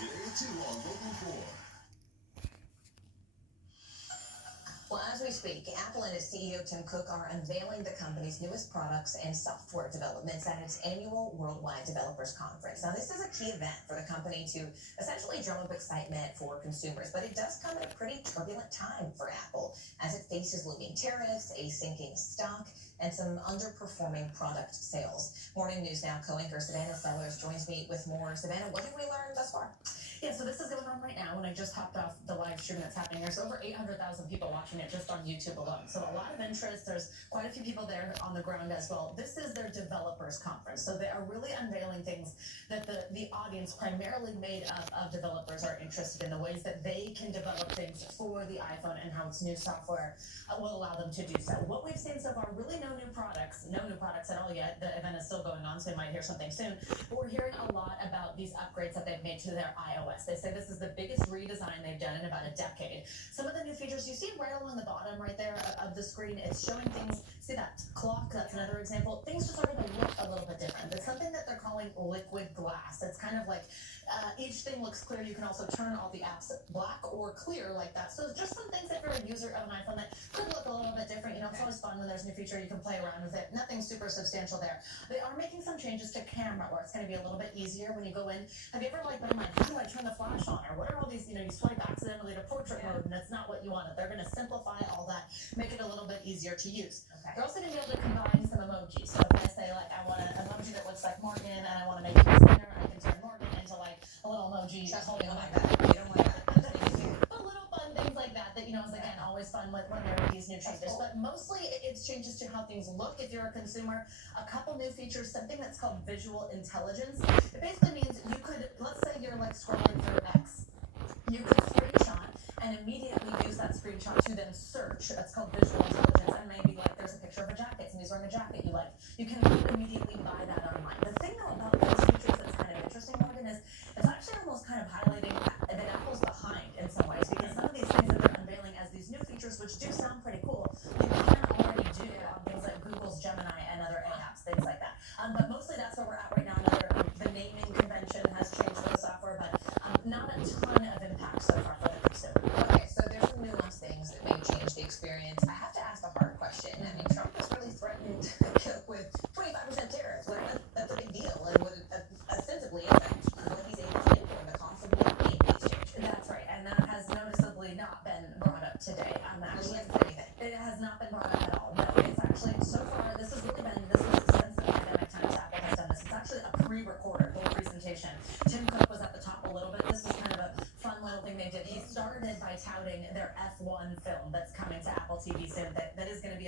Today at 2 on Local 4. Well, as we speak, Apple and its CEO Tim Cook are unveiling the company's newest products and software developments at its annual Worldwide Developers Conference. Now, this is a key event for the company to essentially drum up excitement for consumers, but it does come at a pretty turbulent time for Apple as it faces looming tariffs, a sinking stock, and some underperforming product sales. Morning News Now co-anchor Savannah Sellers joins me with more. Savannah, what have we learned thus far? Yeah, so this is going on right now, and I just hopped off the live stream that's happening. There's over 800,000 people watching it just on YouTube alone. So a lot of interest. There's quite a few people there on the ground as well. This is their developers conference. So they are really unveiling things that the audience primarily made up of developers are interested in, the ways that they can develop things for the iPhone and how its new software will allow them to do so. What we've seen so far, really no new products at all yet. The event is still going on, so we might hear something soon. But we're hearing a lot about these upgrades that they've made to their iOS. They say this is the biggest redesign they've done in about a decade. Some of the new features you see right along the bottom right there of the screen, it's showing things. See that clock? That's another example. Things just are going to look a little bit different. It's something that they're calling liquid glass. It's kind of like each thing looks clear. You can also turn all the apps black or clear like that. So just some things that you're a user of an iPhone that could look a little bit different. You know, it's always fun when there's a new feature. You can play around with it. Nothing super substantial there. They are making some changes to camera where it's going to be a little bit easier when you go in. Have you ever been like, how do I turn the flash on? Or what are all these, you swipe accidentally to portrait mode and that's not what you wanted. They're going to simplify all that, make it a little bit easier to use. Okay. They're also going to be able to combine some emojis. So if I say I want an emoji that looks like Morgan and I want to make it a sinner, I can turn Morgan into a little emoji. Holding on like that. You don't like that. But little fun things like that is again always fun when there are these new changes. But mostly it's changes to how things look if you're a consumer. A couple new features, something that's called visual intelligence. It basically means you could, let's say you're scrolling through X. You could screenshot and immediately use that screenshot to then search. That's called visual intelligence. And maybe there's a picture of a jacket. Somebody's wearing a jacket you like. You can immediately buy that online. The thing though about those features that's kind of interesting, Morgan, is it's actually almost kind of highlighting that Apple's behind in some ways, because some of these things that they're unveiling as these new features, which do sound pretty cool, you can already do on things like Google's Gemini and other apps, things like that. But mostly that's where we're at right now. The naming convention has changed for the software, but not a ton of impact so far for the consumer. Okay, so there's some nuanced things that may change the experience. I have to ask a hard question. I mean, Trump has really threatened with 25% tariffs. That's a big deal, and would ostensibly affect what he's able to import the cost of the exchange. That's right, and that has noticeably not been brought up today. Actually, hasn't said anything. It has not been brought up at all. No, it's actually, so far, this is since the pandemic times Apple has done this. It's actually a pre-recorded whole presentation. Tim Cook was at the top a little bit. This is kind of a fun little thing they did. He started by touting their F1 film that's coming to Apple TV soon that is going to